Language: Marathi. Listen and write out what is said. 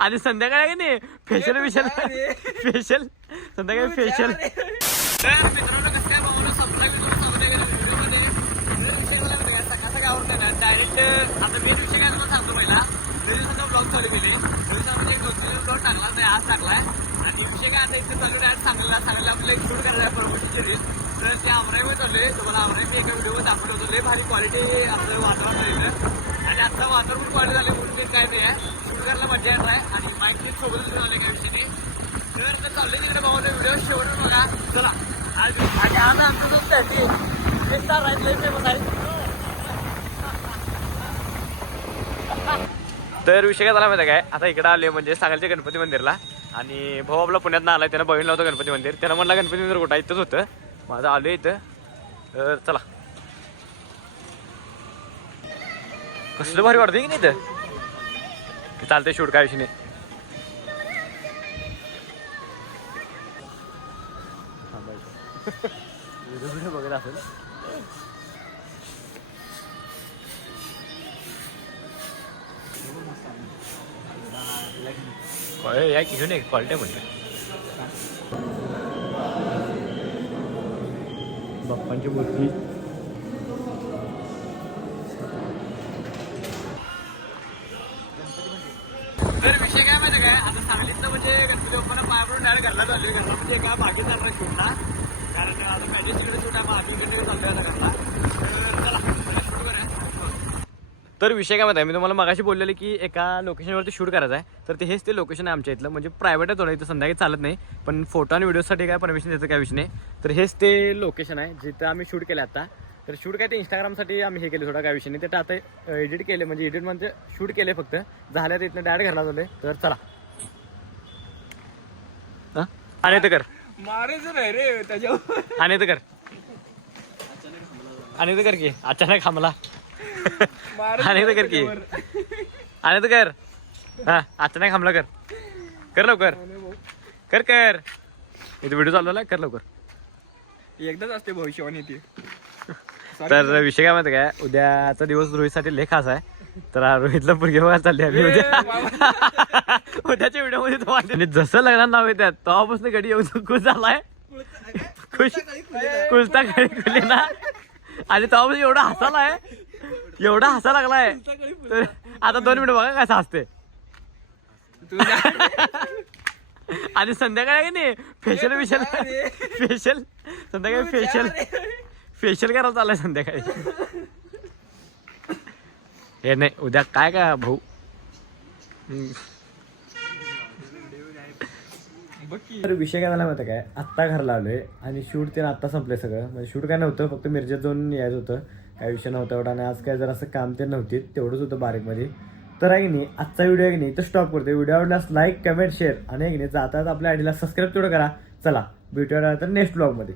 आणि संध्याकाळी नाही? फेशियल विशल फेशियल संध्याकाळी फेशियल तर मित्रांनो कसं व्हिडिओमध्ये आहे, डायरेक्ट आता मेन विषय काय तुम्हाला सांगतो पहिला. तरी सुद्धा ब्लॉग चालू केले. म्हणजे एक दोन तीन ब्लॉग टाकला नाही आज टाकलाय. आणि विषय काय आता इथे चालू डायरेक्ट सांगायला सांगायला आपल्याला एक शूट करायला परमिशन केली तर ते अमराईवर चालले तुम्हाला अमराई मी एका व्हिडिओ दाखवलं होतं. लय भारी क्वालिटी आपलं वातावरण राहिलं आणि आता वातावरण क्वालिटी झाले म्हणून ते काय नाही आहे. शूट मजा येणार आहे आणि बाईक ते सोबतच घेऊन आले काही विषयी तर ते चालले तिकडे भावाने व्हिडिओ शेवट बघा. चला. आज आणि आम्ही आमचं जो त्याची ते स्टार राहिले फेमस आहे तर विषय काय झाला माहिती काय? आता इकडे आले म्हणजे सांगायचे गणपती मंदिरला. आणि भाऊ आपला पुण्यात आलाय त्यानं बघितलं होतं गणपती मंदिर. त्यानं म्हणलं गणपती मंदिर कुठं इथंच होतं. माझं आलो इथं. तर चला. कसलं भारी वाटतं की नाही इथं? चालतंय शूट काय विषय नाही. बघत असेल या घेऊन ये क्वालिटी म्हणते बाप्पांची मूर्ती. तर विषय काय माहिती काय आता सांगलीतलं म्हणजे गणपती बाप्पाला पायापडून डायरेक्ट घरला चालले गणपती म्हणजे काय बाकी चालणार शूटला कारण आता मॅजिस्ट्रेट शूट आहे बाकी इकडे चालतोय आता घरला. तर तर विषय काय माहिती आहे? मी तुम्हाला मगाशी बोललेले की एका लोकेशनवरती शूट करायचं आहे तर ते हेच ते लोकेशन आहे आमच्या इथलं. म्हणजे प्रायव्हेट आहे थोडं इथं संध्याकाळी चालत नाही. पण फोटो आणि व्हिडिओसाठी काय परमिशन द्यायचं काय विषय नाही. तर हेच ते लोकेशन आहे जिथं आम्ही शूट केलं आता. तर शूट काय ते इंस्टाग्रामसाठी आम्ही हे केलं थोडा काय विषय नाही. ते आता एडिट केले म्हणजे एडिट म्हणजे शूट केले फक्त. झाल्या तर इथनं डायरेक्ट घरला झाले तर चला. हा? आणि तर कर. मारायचं नाही रे त्याच्यावर. आणि तर कर. आणि तर कर की अचानक थांबला. आणि तर कर की. आणि तर कर. हा अचानक थांबला कर. कर लवकर. कर कर. इथे व्हिडिओ चालू आहे कर लवकर. एकदाच असते भविष्यवाणी ती. तर विषय काय माहिती काय उद्याचा दिवस रोहितसाठी खास आहे. तर हा रोहितला पुरगे बघायला चालले आम्ही उद्या उद्याच्या व्हिडिओमध्ये तुम्हाला जसं लग्नात नाव येतात तेव्हापासून गडी येऊन खुश झालाय. खुश कुलता गडी खुले ना. आणि तेव्हापासून एवढा हसालाय एवढा हसा लागलाय. तर आता दोन मिनिट बघा कसं हसते आणि संध्याकाळी आहे की नाही? फेशियल फेशियल संध्याकाळी फेशियल फेशियल करायला चाललंय संध्याकाळी. हे नाही उद्या काय काय भाऊ? तर विषय काय झाला माहिती काय? आत्ता घरला आलोय आणि शूट ते आत्ता संपलंय सगळं. म्हणजे शूट काय नव्हतं फक्त मिरजेत जाऊन यायचं होतं. काय विषय नव्हता एवढा आणि आज काय जर असं काम ते नव्हती तेवढंच होतं बारीकमध्ये. तर आहे नाही आजचा व्हिडिओ आहे नाही तर स्टॉप करते व्हिडिओ आवडल्यास लाईक कमेंट शेअर आणि आहे की नाही जाता आपल्या आयडीला सबस्क्राईब तेवढं करा. चला भेटूया तर नेक्स्ट ब्लॉगमध्ये